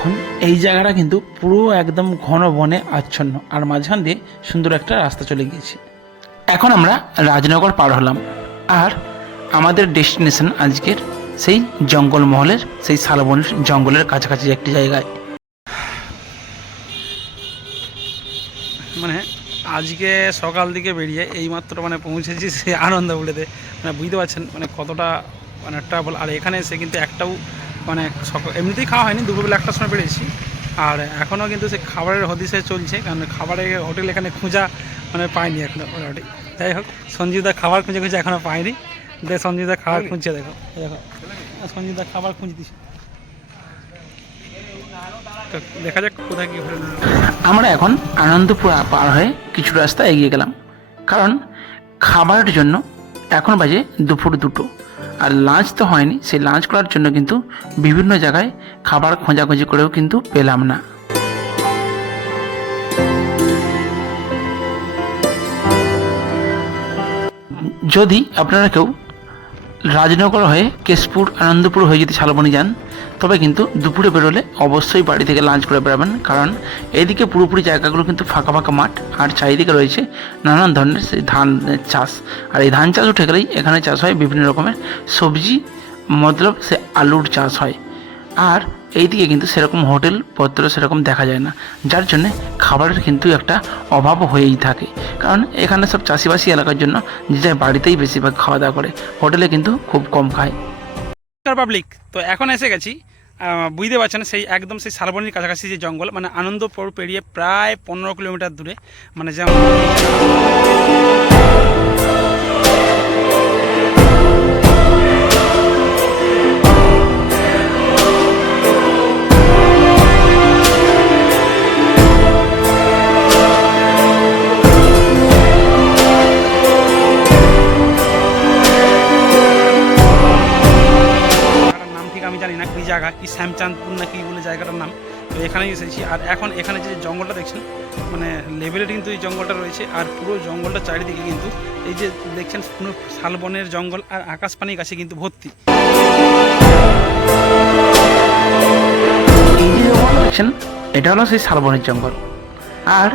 এখন এই জায়গাটা কিন্তু পুরো একদম ঘন বনে আচ্ছন্ন, আর মাঝখান দিয়ে সুন্দর একটা রাস্তা চলে গিয়েছে। এখন আমরা রাজনগর পার হলাম, আর আমাদের ডেস্টিনেশন আজকের সেই জঙ্গলমহলের, সেই শালবনের জঙ্গলের কাছাকাছি একটি জায়গায়। মানে আজকে সকাল দিকে বেরিয়ে এইমাত্র মানে পৌঁছেছি সে আনন্দ বলেতে। মানে বুঝতে পারছেন মানে কতটা মানে ট্রাভেল আর এখানে এসে কিন্তু একটাও মানে এমনিতেই খাওয়া হয়নি, দুপুরবেলা একটার সময় বেরিয়েছি আর এখনও কিন্তু সে খাবারের হদিসে চলছে, কারণ খাবারের হোটেল এখানে খোঁজা মানে পাইনি এখনও মোটামুটি যাই হোক, সঞ্জীবদা খাবার খুঁজে খুঁজে এখনও পাইনি। দেখ সঞ্জীবদা খাবার খুঁজছে, দেখো। দেখো সঞ্জীবদা খাবার খুঁজে দিছে দেখা যাক কোথায় কী হোটেল আমরা এখন আনন্দপুর পার হয়ে কিছু রাস্তা এগিয়ে গেলাম। কারণ খাবারের জন্য এখন বাজে দুপুর দুটো। আর লাঞ্চ তো হয়নি, সেই লাঞ্চ করার জন্য কিন্তু বিভিন্ন জায়গায় খাবার খোঁজাখুঁজি করেও কিন্তু পেলাম না। যদি আপনারা কেউ রাজনগর হয়ে কেশপুর, আনন্দপুর হয়ে যদি শালবনি যান, তবে কিন্তু দুপুরে বেরোলে অবশ্যই বাড়ি থেকে লাঞ্চ করে বেরোবেন। কারণ এদিকে পুরোপুরি জায়গাগুলো কিন্তু ফাঁকা ফাঁকা মাঠ, আর চারিদিকে রয়েছে নানান ধরনের সেই ধান চাষ। আর এই ধান চাষ উঠে গেলেই এখানে চাষ হয় বিভিন্ন রকমের সবজি, মতলব সে আলুর চাষ হয়। আর এইদিকে কিন্তু সেরকম হোটেল পত্র সেরকম দেখা যায় না। যার জন্য খাবারের কিন্তু একটা অভাব হয়েই থাকে। কারণ এখানে সব চাষিবাসী এলাকার জন্য যে বাড়িতেই বেশিরভাগ খাওয়া দাওয়া করে, হোটেলে কিন্তু খুব কম খায়। পাবলিক তো এখন এসে গেছি বুঝতে পারছেন সেই একদম সেই শালবনির কাছাকাছি যে জঙ্গল মানে আনন্দপুর পেরিয়ে প্রায় পনেরো কিলোমিটার দূরে মানে যেমন জায়গা, কি শ্যামচাঁদপুর না কি বলে জায়গাটার নাম। তো এখানেই এসেছি। আর এখন এখানে যে জঙ্গলটা দেখছেন মানে লেভেলে কিন্তু এই জঙ্গলটা রয়েছে। আর পুরো জঙ্গলটা চারিদিকে কিন্তু এই যে দেখছেন শালবনের জঙ্গল আর আকাশপানি গাছে কিন্তু ভর্তি। দেখছেন, এটা হলো সেই শালবনের জঙ্গল। আর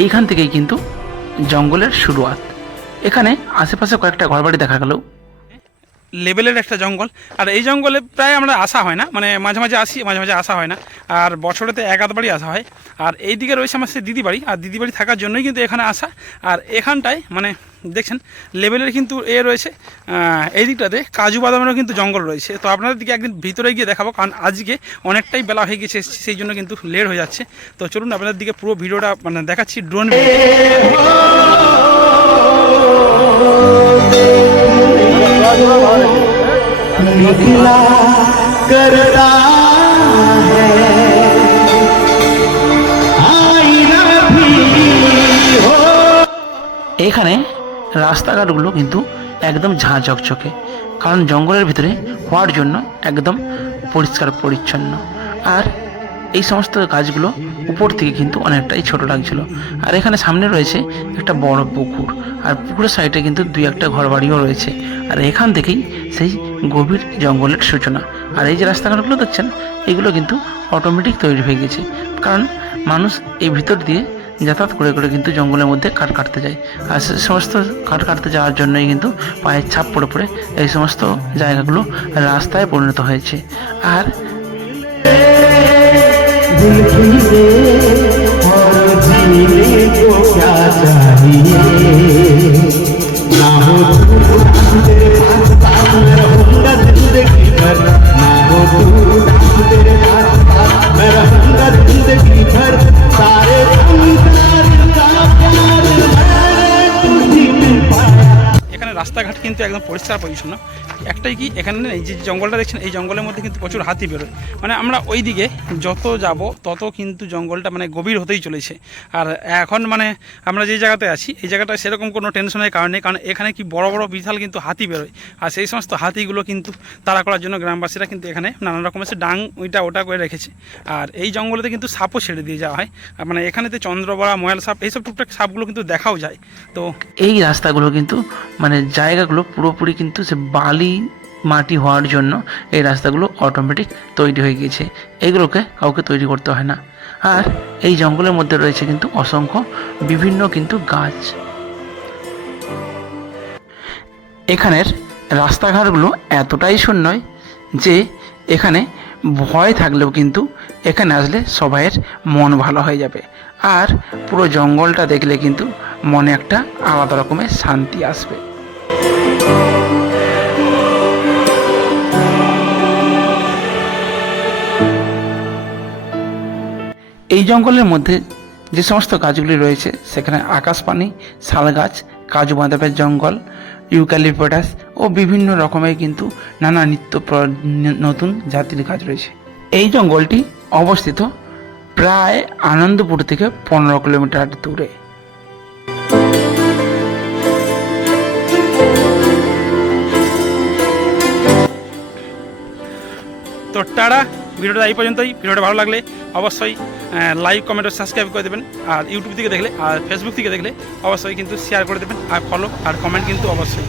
এইখান থেকেই কিন্তু জঙ্গলের শুরুয়াত। এখানে আশেপাশে কয়েকটা ঘরবাড়ি দেখা গেলেও লেভেলের একটা জঙ্গল। আর এই জঙ্গলে প্রায় আমরা আসা হয় না। মানে মাঝে মাঝে আসি, মাঝে মাঝে আসা হয় না। আর বছরেতে এক আধ বাড়ি আসা হয়। আর এই দিকে রয়েছে আমার সেই দিদি বাড়ি আর দিদি বাড়ি থাকার জন্যই কিন্তু এখানে আসা। আর এখানটায় মানে দেখছেন, লেভেলের কিন্তু এ রয়েছে এই দিকটাতে কাজু বাদামেরও কিন্তু জঙ্গল রয়েছে। তো আপনাদের দিকে একদিন ভিতরে গিয়ে দেখাবো, কারণ আজকে অনেকটাই বেলা হয়ে গেছে, সেই জন্য কিন্তু লেট হয়ে যাচ্ছে। তো চলুন আপনাদের দিকে পুরো ভিডিওটা মানে দেখাচ্ছি ড্রোন करता है आईना भी हो এখানে রাস্তাঘাটগুলো কিন্তু একদম ঝাঁ চকচকে কারণ জঙ্গলের ভিতরে হওয়ার জন্য একদম পরিষ্কার পরিচ্ছন্ন আর এই সমস্ত গাছগুলো উপর থেকে কিন্তু অনেকটাই ছোট লাগছিল আর এখানে সামনে রয়েছে একটা বড় পুকুর আর পুকুরের সাইডে কিন্তু দুই একটা ঘরবাড়িও রয়েছে আর এখান থেকেই সেই গভীর জঙ্গলের সূচনা। আর এই যে রাস্তাঘাটগুলো দেখছেন, এগুলো কিন্তু অটোমেটিক তৈরি হয়ে গেছে। কারণ মানুষ এই ভিতর দিয়ে যাতায়াত করে করে কিন্তু জঙ্গলের মধ্যে কাঠ কাটতে যায়। আর সে সমস্ত কাঠ কাটতে যাওয়ার জন্যই কিন্তু পায়ের ছাপ পড়ে পড়ে এই সমস্ত জায়গাগুলো রাস্তায় পরিণত হয়েছে। আর রাস্তাঘাট কিন্তু একদম পরিষ্কার পরিচ্ছন্ন। একটাই কি, এখানে এই যে জঙ্গলটা দেখছেন, এই জঙ্গলের মধ্যে কিন্তু প্রচুর হাতি বেরোয়। মানে আমরা ওই দিকে যত যাব, তত কিন্তু জঙ্গলটা মানে গভীর হতেই চলেছে। আর এখন মানে আমরা যে জায়গাতে আছি, এই জায়গাটা সেরকম কোনো টেনশনের কারণ কারণ এখানে কি বড় বড় বিশাল কিন্তু হাতি বেরোয়। আর সেই সমস্ত হাতিগুলো কিন্তু তাড়া করার জন্য গ্রামবাসীরা কিন্তু এখানে নানান রকমের ডাং ওইটা ওটা করে রেখেছে। আর এই জঙ্গলেতে কিন্তু সাপও ছেড়ে দিয়ে যাওয়া হয়। আর মানে এখানেতে চন্দ্রবড়া, ময়াল সাপ, এইসব টুকটাক সাপগুলো কিন্তু দেখাও যায়। তো এই রাস্তাগুলো কিন্তু মানে জায়গাগুলো পুরোপুরি কিন্তু সে বালি মাটি হওয়ার জন্য এই রাস্তাগুলো অটোমেটিক তৈরি হয়ে গিয়েছে। এগুলোকে কাউকে তৈরি করতে হয় না। আর এই জঙ্গলের মধ্যে রয়েছে কিন্তু অসংখ্য বিভিন্ন কিন্তু গাছ। এখানের রাস্তাঘাটগুলো এতটাই শূন্যই যে এখানে ভয় থাকলেও কিন্তু এখানে আসলে সবাইয়ের মন ভালো হয়ে যাবে। আর পুরো জঙ্গলটা দেখলে কিন্তু মনে একটা আলাদা রকমের শান্তি আসবে। এই জঙ্গলের মধ্যে যে সমস্ত গাছগুলি রয়েছে, সেখানে আকাশপানি শাল গাছ, কাজু বাঁধাপের জঙ্গল, ইউক্যালিপটাস ও বিভিন্ন রকমের কিন্তু নানা নিত্য নতুন জাতির গাছ রয়েছে। এই জঙ্গলটি অবস্থিত প্রায় আনন্দপুর থেকে পনেরো কিলোমিটার দূরে। তো টাটা, ভিডিওটা এই পর্যন্তই। ভিডিওটা ভালো লাগলে অবশ্যই লাইক কমেন্ট সাবস্ক্রাইব করে দেবেন। আর ইউটিউব থেকে দেখলে, আর ফেসবুক থেকে দেখলে অবশ্যই কিন্তু শেয়ার করে দেবেন। আর ফলো আর কমেন্ট কিন্তু অবশ্যই।